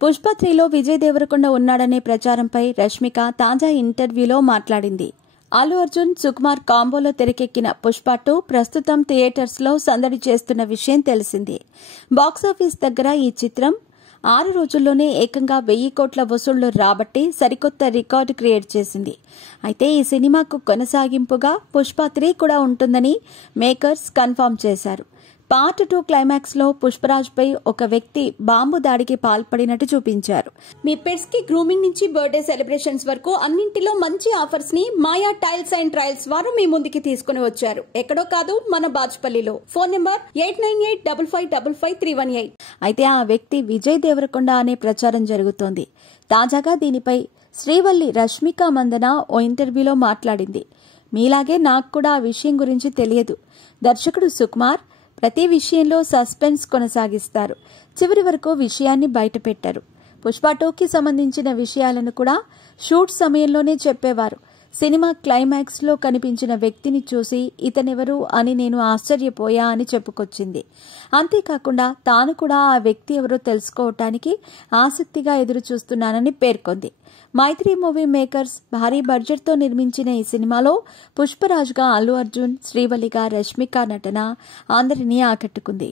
పుష్ప 3లో విజయ్ దేవరకొండ ఉన్నాడనే ప్రచారంపై రష్మిక తాజా ఇంటర్వ్యూలో మాట్లాడింది. అల్లు అర్జున్, సుకుమార్ కాంబోలో తెరకెక్కిన పుష్ప 2 ప్రస్తుతం థియేటర్స్లో సందడి చేస్తున్న విషయం తెలిసిందే. బాక్సాఫీస్ దగ్గర ఈ చిత్రం 6 రోజుల్లోనే ఏకంగా 1000 కోట్ల వసూళ్లు రాబట్టి సరికొత్త రికార్డు క్రియేట్ చేసింది. అయితే ఈ సినిమాకు కొనసాగింపుగా పుష్ప 3 కూడా ఉంటుందని మేకర్స్ కన్ఫర్మ్ చేశారు. పార్ట్ 2 క్లైమాక్స్ లో పుష్పరాజ్పై ఒక వ్యక్తి బాంబు దాడికి పాల్పడినట్టు చూపించారు. మీ పెట్స్ కి గ్రూమింగ్ నుంచి బర్త్డే సెలబ్రేషన్స్ వరకు అన్నింటిలో మంచి ఆఫర్స్ ని మాయా టైల్స్ అండ్ ట్రయల్స్ వారు మీ ముందుకి తీసుకుని వచ్చారు. ఎక్కడో కాదు, మన బాజ్పల్లిలో. Phone number 8985555318. అయితే ఆ వ్యక్తి విజయ్ దేవరకొండ అనే ప్రచారం జరుగుతోంది. తాజాగా దీనిపై శ్రీవల్లి రష్మిక మందన ఓ ఇంటర్వ్యూలో మాట్లాడింది. మీలాగే నాకు కూడా ఆ విషయం గురించి తెలియదు. దర్శకుడు సుకుమార్ ప్రతి విషయంలో సస్పెన్స్ కొనసాగిస్తారు. చివరి వరకు విషయాన్ని బయటపెట్టారు. పుష్ప 2కి సంబంధించిన విషయాలను కూడా షూట్ సమయంలోనే చెప్పేవారు. సినిమా క్లైమాక్స్ లో కనిపించిన వ్యక్తిని చూసి ఇతనెవరు అని నేను ఆశ్చర్యపోయా అని చెప్పుకొచ్చింది. అంతేకాకుండా తాను కూడా ఆ వ్యక్తి ఎవరో తెలుసుకోవటానికి ఆసక్తిగా ఎదురు చూస్తున్నానని పేర్కొంది. మైత్రి మూవీ మేకర్స్ భారీ బడ్జెట్ తో నిర్మించిన ఈ సినిమాలో పుష్పరాజ్గా అల్లు అర్జున్, శ్రీవల్లిగా రష్మిక నటన అందరినీ ఆకట్టుకుంది.